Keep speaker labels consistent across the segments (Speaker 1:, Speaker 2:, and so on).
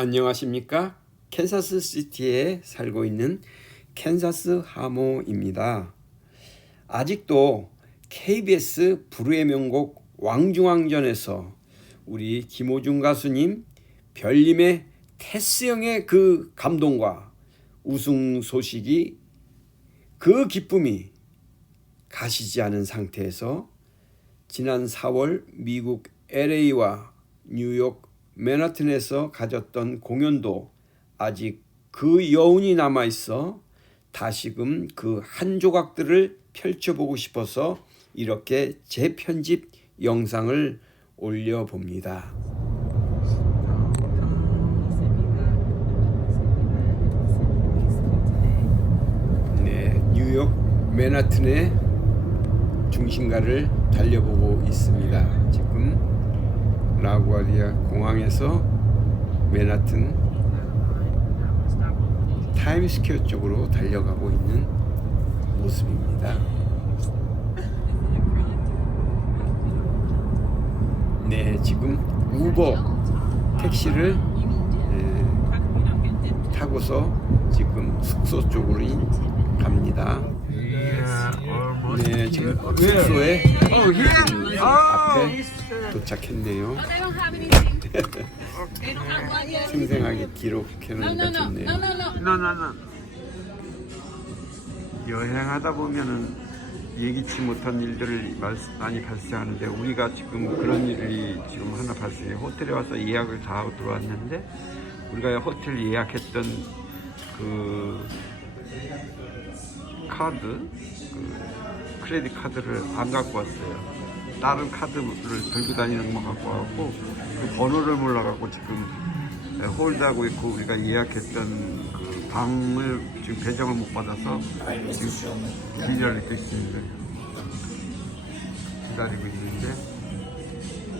Speaker 1: 안녕하십니까? 캔사스 시티에 살고 있는 캔사스 하모입니다. 아직도 KBS 불후의 명곡 왕중왕전에서 우리 김호중 가수님 별님의 테스 형의 그 감동과 우승 소식이 그 기쁨이 가시지 않은 상태에서 지난 4월 미국 LA와 뉴욕 맨하튼에서 가졌던 공연도 아직 그 여운이 남아 있어 다시금 그 한 조각들을 펼쳐보고 싶어서 이렇게 재편집 영상을 올려봅니다. 네, 뉴욕 맨하튼의 중심가를 달려보고 있습니다. 지금 라구아디아 공항에서 맨하튼 타임스퀘어 쪽으로 달려가고 있는 모습입니다. 네, 지금 우버 택시를 에, 타고서 지금 숙소 쪽으로 갑니다. 네, 지금 숙소에 음, 앞에 도착했네요.
Speaker 2: They don't have anything. they don't have one yet.
Speaker 1: 생생하게 기록해놓으니까 좋네요.
Speaker 2: no, no, no.
Speaker 1: 나나나 여행하다 보면은 예기치 못한 일들을 말- 많이 발생하는데 우리가 지금 그런 일이 지금 하나 발생해 호텔에 와서 예약을 다 하고 들어왔는데 우리가 호텔 예약했던 그 카드 그 크레딧 카드를 안 갖고 왔어요. 다른 카드를 들고 다니는 것만 갖고 왔고 그 번호를 몰라갖고 지금 홀드하고 있고 우리가 예약했던 그 방을 지금 배정을 못 받아서 지금 기다리고 있습니다. 기다리고 있는데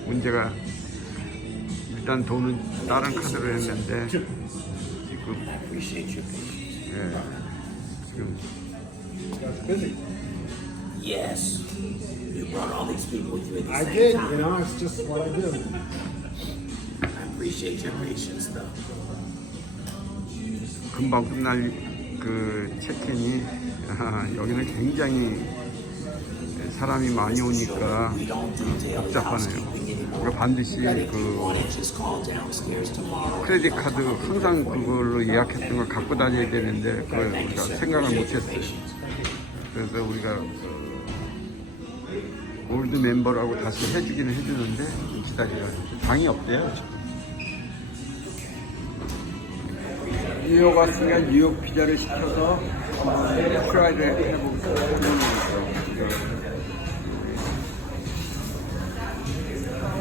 Speaker 1: 문제가 일단 돈은 다른 카드로 했는데 지금 예, 지금
Speaker 3: Yes. You brought all these people with you at the
Speaker 4: I
Speaker 3: same
Speaker 4: did,
Speaker 3: time.
Speaker 4: you know, it's just what I do.
Speaker 3: I appreciate your patience, though.
Speaker 1: 금방 끝날 그 체크인이 아, 여기는 굉장히 사람이 많이 오니까 복잡하네요. 우리가 반드시 그. 크레딧 카드 항상 그걸로 예약했던 걸 갖고 다녀야 되는데 그걸 우리가 생각을 못했어요. 그래서 우리가 그 올드 멤버라고 다시 해주기는 해주는데 좀 기다리라. 방이 없대요. 뉴욕 왔으니까 뉴욕 피자를 시켜서 트라이를 해보겠습니다.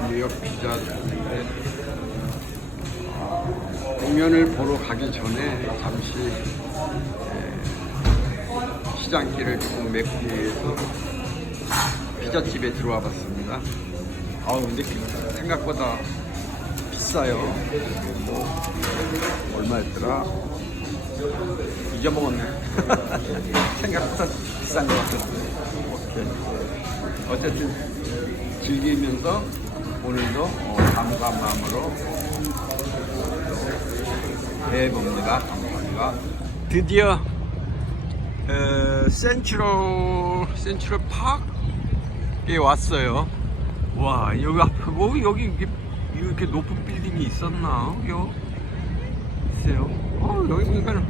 Speaker 1: 뉴욕 피자 공연을 보러 가기 전에 잠시 에, 시장길을 조금 맵기 위해서 피자집에 들어와 봤습니다. 아 근데 그 생각보다 비싸요. 뭐 얼마였더라? 잊어먹었네. 생각보다 비싼 것. 오케이. 어쨌든 즐기면서 오늘도 어, 감사한 마음으로 해봅니다. 감사합니다. 드디어 에, 센트럴 센트럴 파크 에 왔어요. 와 여기 앞에 뭐 여기 이렇게, 높은 빌딩이 있었나? 요 글쎄요. 어 여기 보니까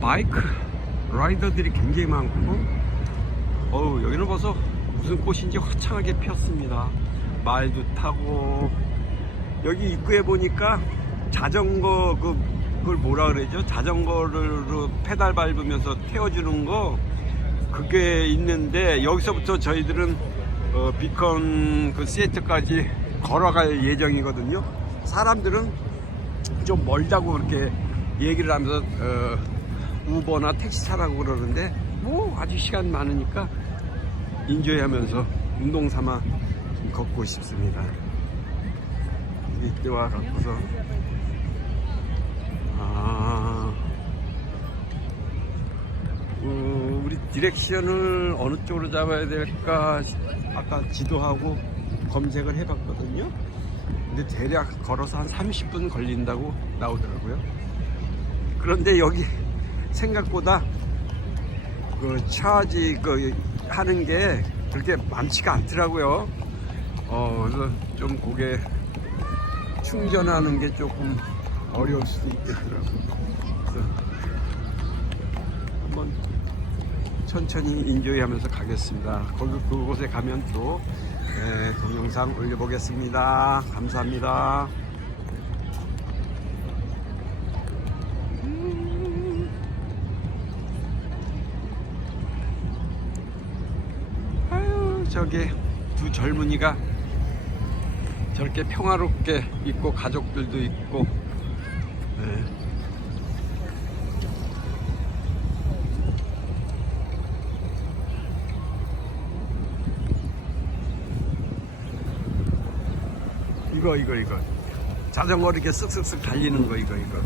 Speaker 1: 바이크 라이더들이 굉장히 많고 어우 여기는 벌써 무슨 꽃인지 화창하게 피었습니다. 말도 타고 여기 입구에 보니까 자전거 그 그걸 뭐라 그러죠? 자전거를 페달 밟으면서 태워주는 거 그게 있는데 여기서부터 저희들은 어, 비컨 그 시애틀까지 걸어갈 예정이거든요. 사람들은 좀 멀다고 그렇게 얘기를 하면서 어, 우버나 택시 타라고 그러는데 뭐 아직 시간 많으니까 인조해하면서 운동 삼아 좀 걷고 싶습니다. 이때와 갖고서 아 어, 우리 디렉션을 어느 쪽으로 잡아야 될까 아까 지도하고 검색을 해봤거든요. 근데 대략 걸어서 한 30분 걸린다고 나오더라고요. 그런데 여기 생각보다 그 차지 그 하는 게 그렇게 많지가 않더라고요. 어, 그래서 좀 그게 충전하는 게 조금 어려울 수도 있겠더라고요. 한번 천천히 인조이 하면서 가겠습니다. 거기 그곳에 가면 또 네, 동영상 올려보겠습니다. 감사합니다. 음. 아유 저기 두 젊은이가 저렇게 평화롭게 있고 가족들도 있고 네. 이거 이거 이거 자전거 이렇게 쓱쓱쓱 달리는 거 이거 이거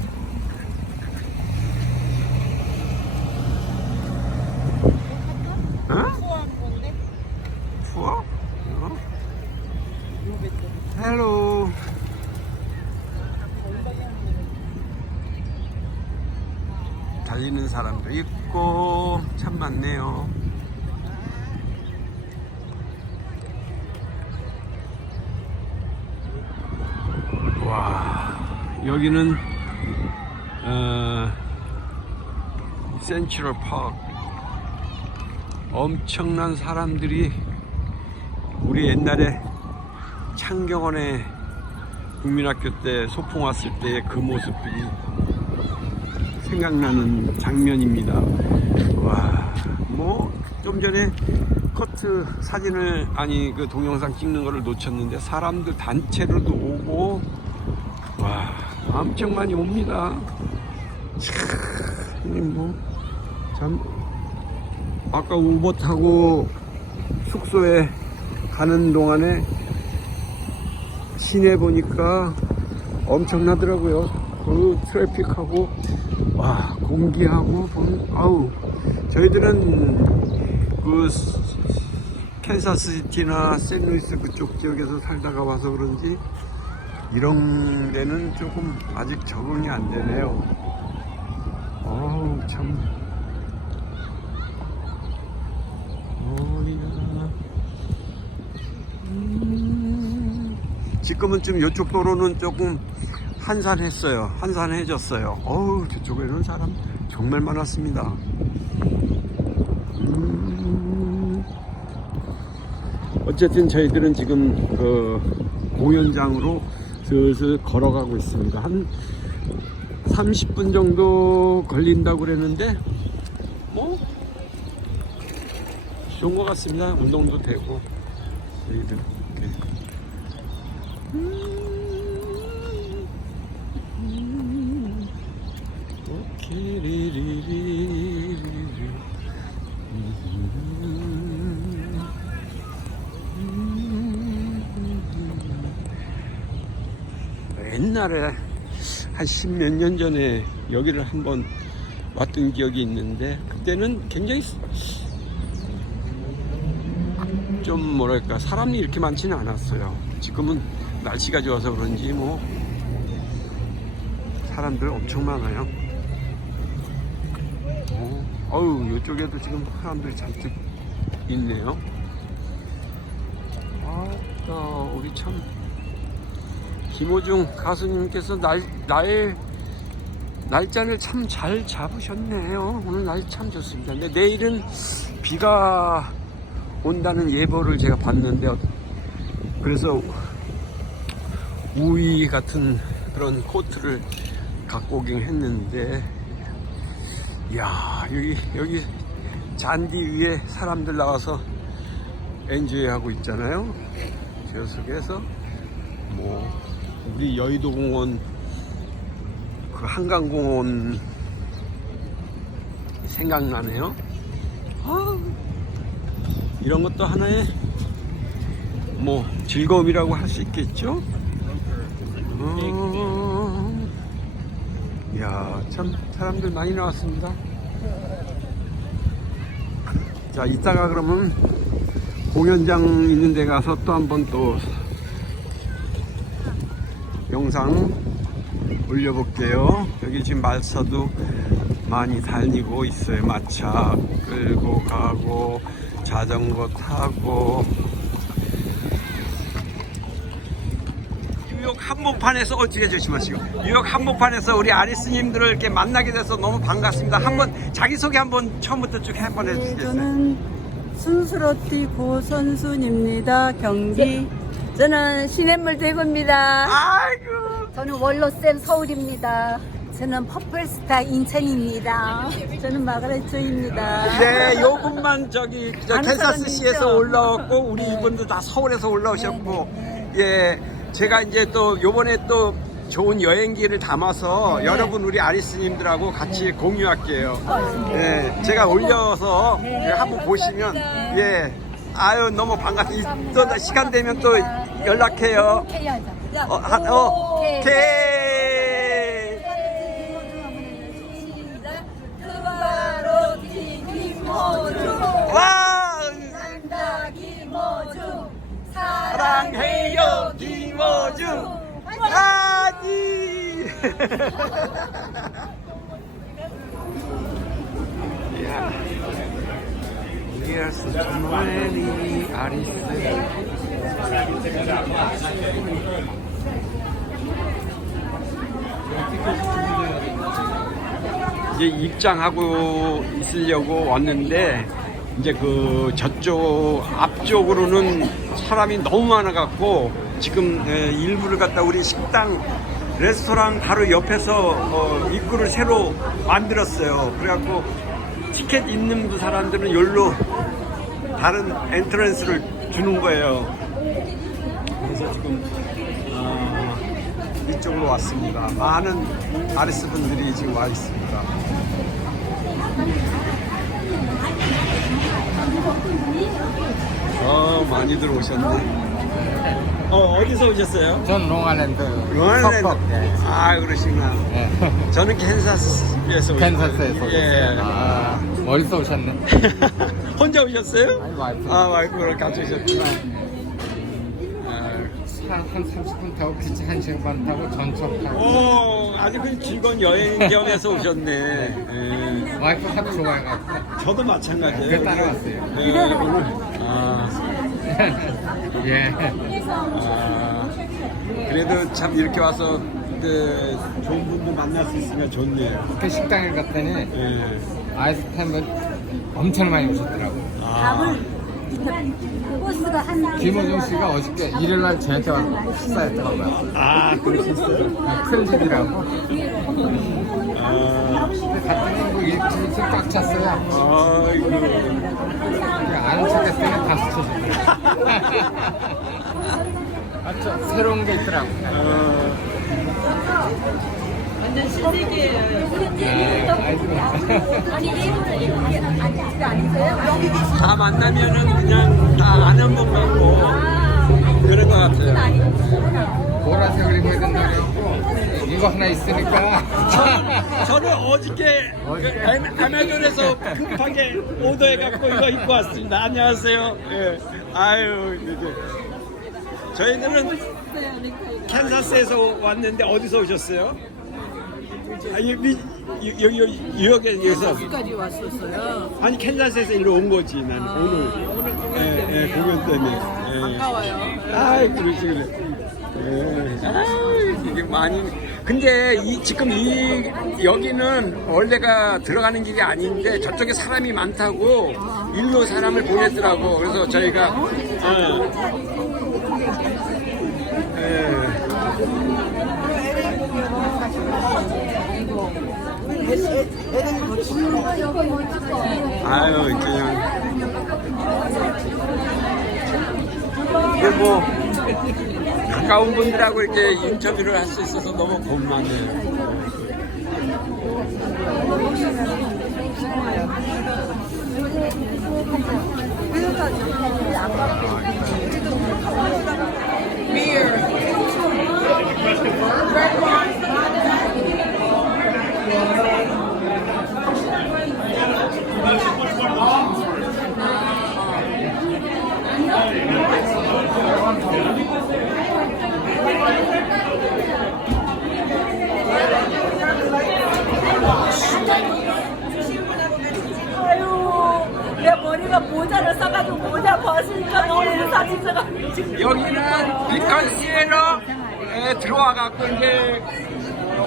Speaker 1: 어?
Speaker 2: 수고하는 건데
Speaker 1: 투어? 어? 헬로 달리는 사람도 있고 참 많네요 와 여기는 어, 센트럴 파크 엄청난 사람들이 우리 옛날에 창경원에 국민학교 때 소풍 왔을 때의 그 모습들이 생각나는 장면입니다. 와, 뭐 좀 전에 커트 사진을 아니 그 동영상 찍는 거를 놓쳤는데 사람들 단체로도 오고 와 엄청 많이 옵니다. 참, 뭐 참 아까 우버 타고 숙소에 가는 동안에 시내 보니까 엄청나더라고요. 그 트래픽하고 와 공기하고 아우 저희들은 그 스- 캔사스시티나 샌루이스 그쪽 지역에서 살다가 와서 그런지 이런 데는 조금 아직 적응이 안 되네요. 어우 참. 어이야. 음. 지금은 좀 이쪽 도로는 조금 한산했어요. 한산해졌어요. 어우, 저쪽에는 사람 정말 많았습니다. 음. 어쨌든 저희들은 지금 그 공연장으로 슬슬 걸어가고 있습니다. 한 30분 정도 걸린다고 그랬는데, 뭐, 좋은 것 같습니다. 운동도 되고 저희들 이렇게. 음, 오키리리리리리. 옛날에 한 십몇 년 전에 여기를 한번 왔던 기억이 있는데 그때는 굉장히 좀 뭐랄까 사람이 이렇게 많지는 않았어요. 지금은 날씨가 좋아서 그런지 뭐 사람들 엄청 많아요. 어, 어우 이쪽에도 지금 사람들이 잔뜩 있네요. 아따 우리 참 김호중 가수님께서 날, 날 날짜를 참 잘 잡으셨네요. 오늘 날 참 좋습니다. 근데 내일은 비가 온다는 예보를 제가 봤는데 어, 그래서 우위 같은 그런 코트를 갖고 오긴 했는데 야 여기 여기 잔디 위에 사람들 나와서 엔조이 하고 있잖아요 저 속에서 뭐 우리 여의도 공원 그 한강공원 생각나네요 아 이런 것도 하나의 뭐 즐거움이라고 할 수 있겠죠? 어, 이야, 참 사람들 많이 나왔습니다. 자, 이따가 그러면 공연장 있는 데 가서 또 한번 또 영상 올려볼게요. 여기 지금 말차도 많이 달리고 있어요. 마차 끌고 가고 자전거 타고 뉴욕 한복판에서 어떻게 조심하시고 뉴욕 한복판에서 우리 아리스님들을 이렇게 만나게 돼서 너무 반갑습니다. 한번 자기 소개 한번 처음부터 쭉 한번
Speaker 4: 네,
Speaker 1: 해주시겠어요?
Speaker 4: 저는 순수로티 고선순입니다. 경기.
Speaker 2: 저는 시냇물 대구입니다.
Speaker 1: 아이고
Speaker 2: 저는 원로쌤 서울입니다. 저는 퍼플스타 인천입니다.
Speaker 4: 저는 마가렛 조입니다.
Speaker 1: 네, 요 분만 저기 저
Speaker 4: 아는
Speaker 1: 캔사스
Speaker 4: 사람이
Speaker 1: 시에서
Speaker 4: 있죠?
Speaker 1: 올라왔고 우리 이분들 다 서울에서 올라오셨고 예 제가 이제 또 요번에 또 좋은 여행기를 담아서 여러분 우리 아리스님들하고 같이 공유할게요. 네, 제가 올려서 한번 보시면 예 아유 너무 반갑습니다. 또 시간 되면 또 연락해요. 어, 하, 어, 오케이. 와! 사랑해요 김어주 아지 Here's the Tomorelli 아리스 이제 입장하고 있으려고 왔는데 이제 그 저쪽 앞쪽으로는 사람이 너무 많아 갖고 지금 에, 일부를 갖다 우리 식당 레스토랑 바로 옆에서 어, 입구를 새로 만들었어요. 그래갖고 티켓 있는 그 사람들은 여기로 다른 엔트런스를 주는 거예요. 그래서 지금 어, 이쪽으로 왔습니다. 많은 아리스 분들이 지금 와 있습니다. 어 많이 들어오셨네. 어 어디서 오셨어요?
Speaker 5: 전 롱아일랜드
Speaker 1: 롱아일랜드.
Speaker 5: 석법 네.
Speaker 1: 아 그러시구나.
Speaker 5: 네.
Speaker 1: 저는 캔사스에서
Speaker 5: 캔사스에서
Speaker 1: 오셨어요. 예.
Speaker 5: 오셨어요. 아, 멀리서 오셨네.
Speaker 1: 혼자 오셨어요?
Speaker 5: 아니, 와이프.
Speaker 1: 아 와이프랑 같이 오셨구나. 아,
Speaker 5: 한, 한 30분 타고 기차 1시간 반 타고 전철 타고
Speaker 1: 오 아주 그 즐거운 여행 겸해서 오셨네. 예.
Speaker 5: 와이프 하도 좋아해가지고
Speaker 1: 저도 마찬가지예요.
Speaker 5: 그래 따라왔어요.
Speaker 1: 네, 오늘 아,
Speaker 5: 예.
Speaker 1: 아, 그래도 참 이렇게 와서 그 좋은 분들 만날 수 있으면 좋네요.
Speaker 5: 그 식당에 갔더니
Speaker 1: 예.
Speaker 5: 아이스템을 엄청 많이 오셨더라고.
Speaker 1: 아,
Speaker 2: 버스가 한
Speaker 5: 김호중 씨가 어저께 일요일 날 저한테 와서 식사했더라고요.
Speaker 1: 아 그러셨어요.
Speaker 5: 큰 집이라고.
Speaker 1: 아,
Speaker 5: 근데 갔더니 뭐 일주일째 꽉 찼어요.
Speaker 1: 아이고.
Speaker 5: 아는 척 했더니 다섯 쳐주더라고. 맞죠? 새로운 게 있더라고.
Speaker 1: 아,
Speaker 5: 네, 아이고.
Speaker 2: 아니 일본
Speaker 1: 다 만나면은 그냥 다 아는 분 같고 그런 것 같아요.
Speaker 5: 보라색 그리고 있는 노래고 이거 하나 있으니까
Speaker 1: 저, 저는 어저께 그 애- 아메존에서 급하게 오더해갖고 이거 입고 왔습니다. 안녕하세요. 예. 아유, 이제 저희들은 캔사스에서 왔는데 어디서 오셨어요? 아, 여기 여기 여기 뉴욕에서
Speaker 4: 까지 왔었어요.
Speaker 1: 아니 캔사스에서 일로 온 거지 나는 오늘 예, 예, 공연 때문에 예.
Speaker 4: 반가워요.
Speaker 1: 아이 그렇지 그래. 예. 아이 이게 많이. 근데 이 지금 이 여기는 원래가 들어가는 길이 아닌데 저쪽에 사람이 많다고 일로 사람을 보냈더라고. 그래서 저희가 예. 아유 그냥 이게 뭐 가까운 분들하고 이렇게 인터뷰를 할 수 있어서 너무 고맙네요 Beer.
Speaker 2: Red wine.
Speaker 4: 제가 모자를 써가지고 모자 벗으니까 너무 무사지스가
Speaker 1: 여기는 빅칸시에로 들어와갖고 이제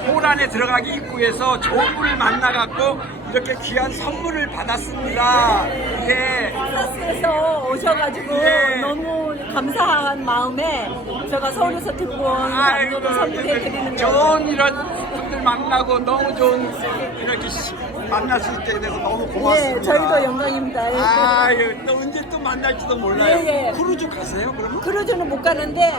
Speaker 1: 홀 안에 들어가기 입구에서 좋은 분을 만나갖고 이렇게 귀한 선물을 받았습니다. 네.
Speaker 4: 프랑스에서 오셔가지고
Speaker 1: 네.
Speaker 4: 너무 감사한 마음에 제가 서울에서 듣고 온 선물해 드리는
Speaker 1: 좋은 이런 분들 만나고 너무 좋은 이렇게 만날 수 있게 돼서 너무 고맙습니다.
Speaker 4: 예, 저희도 영광입니다. 예.
Speaker 1: 아유, 또 언제 또 만날지도 몰라요.
Speaker 4: 예, 예.
Speaker 1: 크루즈 가세요, 그러면?
Speaker 4: 크루즈는 못 가는데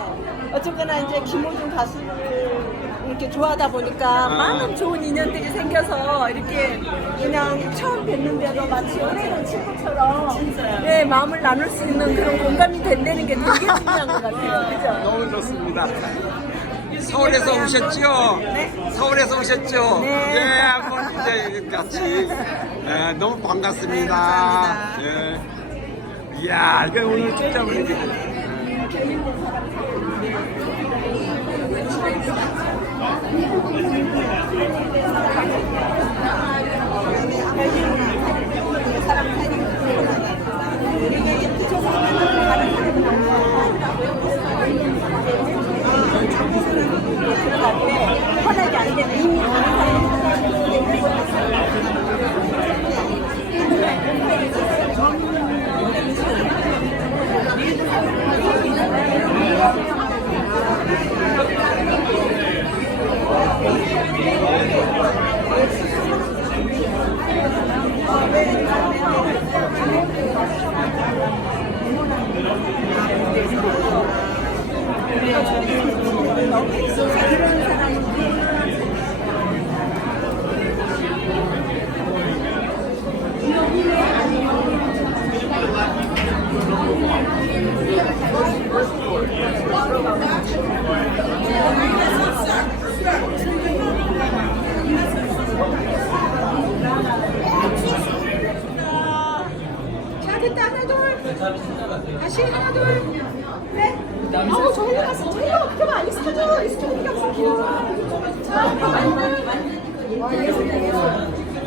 Speaker 4: 어쨌거나 이제 김호중 가수를 이렇게 좋아하다 보니까 많은 좋은 인연들이 생겨서 이렇게 그냥 처음 뵀는데도 마치 연애하는 친구처럼 네, 마음을 나눌 수 있는 그런 공감이 된다는 게 되게 중요한 것 같아요. 그죠?
Speaker 1: 너무 좋습니다. 서울에서 오셨죠? 서울에서 오셨죠?
Speaker 4: 네.
Speaker 1: 한번 이제 같이. 네, 너무 반갑습니다. 예. 이야, 이거 오늘 진짜 우리.
Speaker 4: 편하게 안 되면 이미 가는
Speaker 2: 자, 됐다. 하나, 둘. 다시 하나, 둘. 네. 아우, 저희가 갔어. 저희가 어떻게 많이 사줘. 이스케이트가 없어. 자, 만나.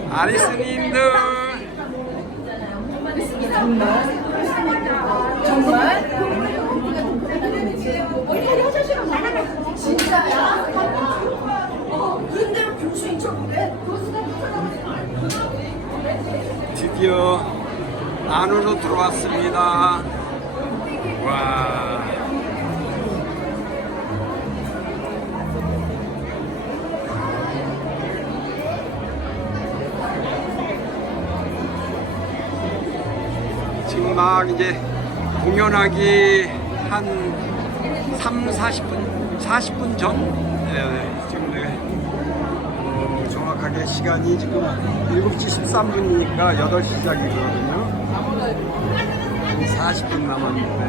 Speaker 1: 아리스님들.
Speaker 2: 어디 화장실은 나가라. 진짜야? 어, 근데 교수 인척인데?
Speaker 1: 드디어 안으로 들어왔습니다. 와. 지금 막 이제 공연하기 한 3, 40분, 40분 전? 네. 어, 정확하게 시간이 지금 7시 13분이니까 8시 시작이거든요. 40분 남았는데.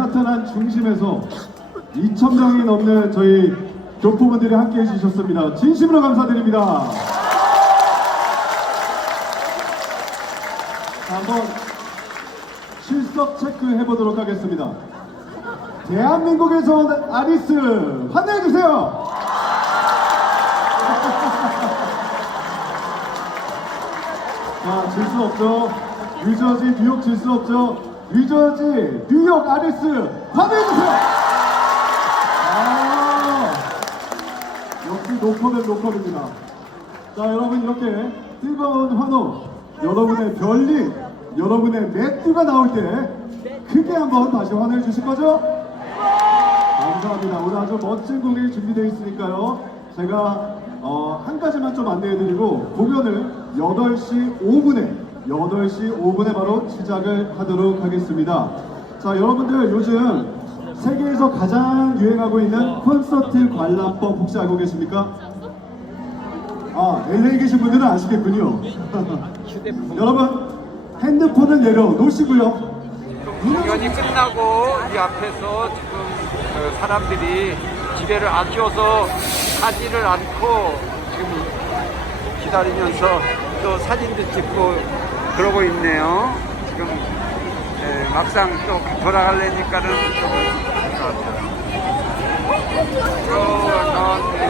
Speaker 6: 맨하탄 한 중심에서 2,000명이 넘는 저희 교포분들이 함께 해 주셨습니다. 진심으로 감사드립니다. 자, 한번 실석 체크해 보도록 하겠습니다. 대한민국에서 온 아리스 환대해 주세요. 자, 질수 없죠. 뉴저지, 뉴욕 질 수 없죠. 뉴저지, 뉴욕 아리스 환대해 주세요. 아, 역시 노커면 노커입니다. 자, 여러분 이렇게 뜨거운 환호, 여러분의 별일, 여러분의 맥주가 나올 때 크게 한번 다시 환호해 주실 거죠? 감사합니다. 오늘 아주 멋진 공연이 준비되어 있으니까요. 제가 어, 한 가지만 좀 안내해드리고 공연을 8시 5분에 8시 5분에 바로 시작을 하도록 하겠습니다. 자, 여러분들 요즘 세계에서 가장 유행하고 있는 콘서트 관람법 혹시 알고 계십니까? 아, LA 계신 분들은 아시겠군요. 여러분, 핸드폰을 내려놓으시고요.
Speaker 1: 공연이 끝나고 이 앞에서 지금 어, 사람들이 집에를 아쉬워서 하지를 않고 지금 기다리면서 또 사진도 찍고 그러고 있네요. 지금 예, 막상 또 돌아가려니까는 좀 그렇죠. 또 나왔네.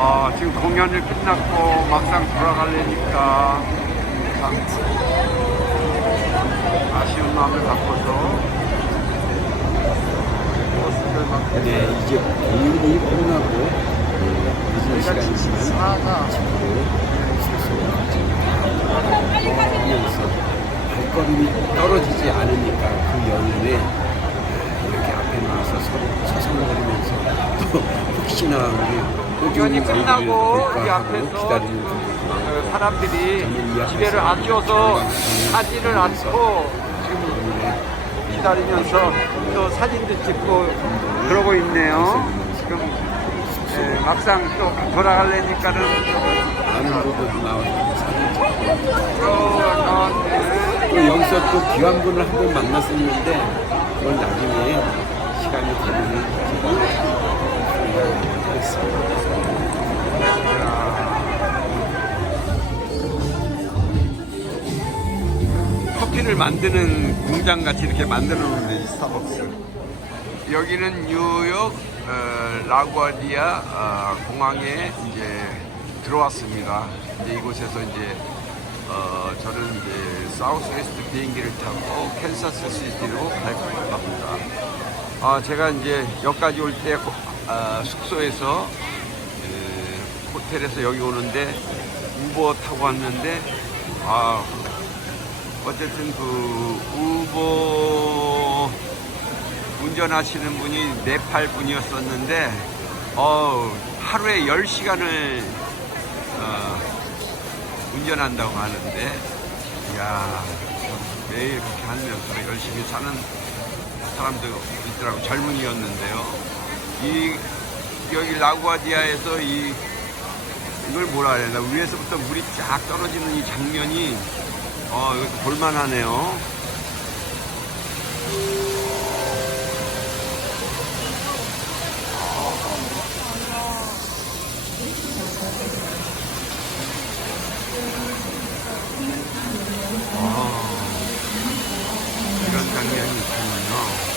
Speaker 1: 아, 지금 공연을 끝났고 막상 돌아가려니까 참 아쉬운 마음을 갖고서 막
Speaker 7: 네, 이제 공연이 끝나고 그 늦은 시간이 있으면 집으로 다 돌아가면서 발걸음이 떨어지지 않으니까 그 여름에 이렇게 앞에 나와서 서로 서성거리면서 또 혹시나 우리 호주
Speaker 1: 끝나고 이
Speaker 7: 하고
Speaker 1: 앞에서
Speaker 7: 기다리는
Speaker 1: 사람들이 집에를 아쉬워서 하지를 않고 지금 기다리면서 또 사진도 찍고 그러고 있네요. 지금 예, 막상 또 돌아가려니까는
Speaker 7: 많은 분들도 나와서 사진 찍고
Speaker 1: 또
Speaker 7: 여기서 또 귀환분을 한 번 만났었는데 그건 나중에 시간이 되면 제가 하겠습니다.
Speaker 1: 커피를 만드는 공장 같이 이렇게 만들어 놓는 스타벅스. 여기는 뉴욕 어, 라구아디아 어, 공항에 이제 들어왔습니다. 이제 이곳에서 이제 어, 저는 이제 사우스 웨스트 비행기를 타고 캔사스 시티로 갈 겁니다. 아, 제가 이제 여기까지 올때 숙소에서 그, 호텔에서 여기 오는데 우버 타고 왔는데 아 어쨌든 그 우버 운전하시는 분이 네팔 분이었었는데 어 하루에 10시간을 어, 운전한다고 하는데 야 매일 그렇게 하면서 열심히 사는 사람도 있더라고. 젊은이였는데요. 이 여기 라구아디아에서 이 이걸 뭐라 해야 되나? 위에서부터 물이 쫙 떨어지는 이 장면이 어 이것도 볼만하네요. 아, 이런 장면이 있군요.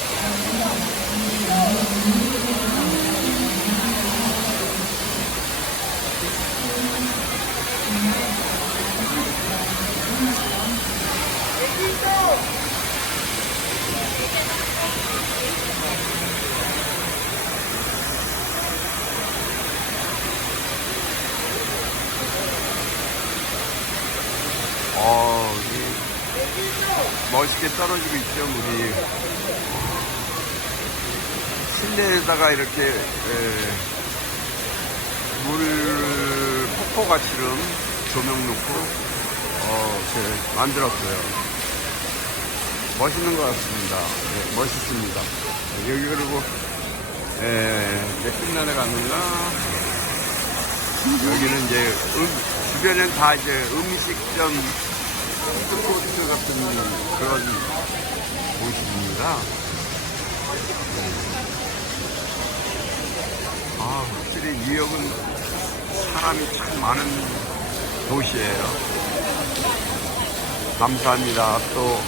Speaker 1: 어, 이 멋있게 떨어지고 있죠, 물이. 실내에다가 이렇게, 에, 물, 폭포같이 름 조명 놓고, 어, 이렇게 만들었어요. 멋있는 것 같습니다. 네, 멋있습니다. 여기 그리고 에, 이제 끝나러 가는가 여기는 이제 음, 주변엔 다 이제 음식점 푸드코트 같은 그런 곳입니다. 아, 확실히 뉴욕은 사람이 참 많은 도시예요. 감사합니다. 또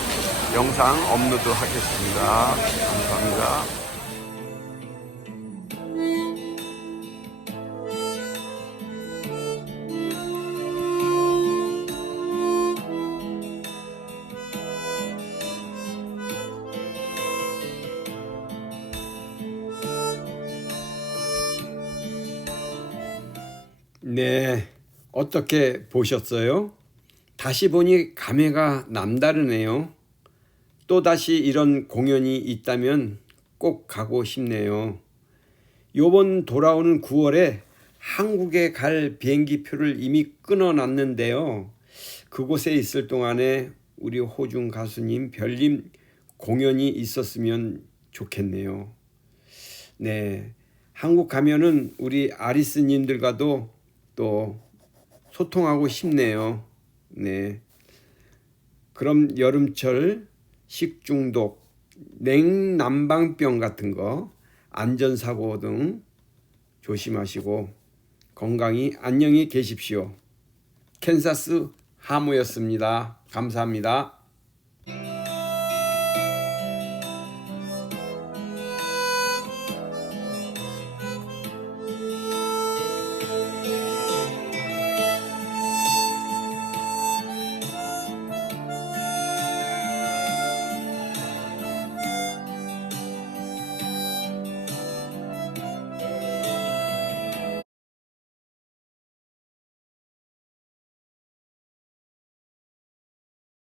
Speaker 1: 영상 업로드 하겠습니다. 감사합니다. 어떻게 보셨어요? 다시 보니 감회가 남다르네요. 또 다시 이런 공연이 있다면 꼭 가고 싶네요. 요번 돌아오는 9월에 한국에 갈 비행기 표를 이미 끊어놨는데요. 그곳에 있을 동안에 우리 호중 가수님 별님 공연이 있었으면 좋겠네요. 네. 한국 가면은 우리 아리스님들과도 또 소통하고 싶네요. 네. 그럼 여름철 식중독, 냉난방병 같은 거, 안전사고 등 조심하시고 건강히 안녕히 계십시오. 캔사스 하무였습니다. 감사합니다.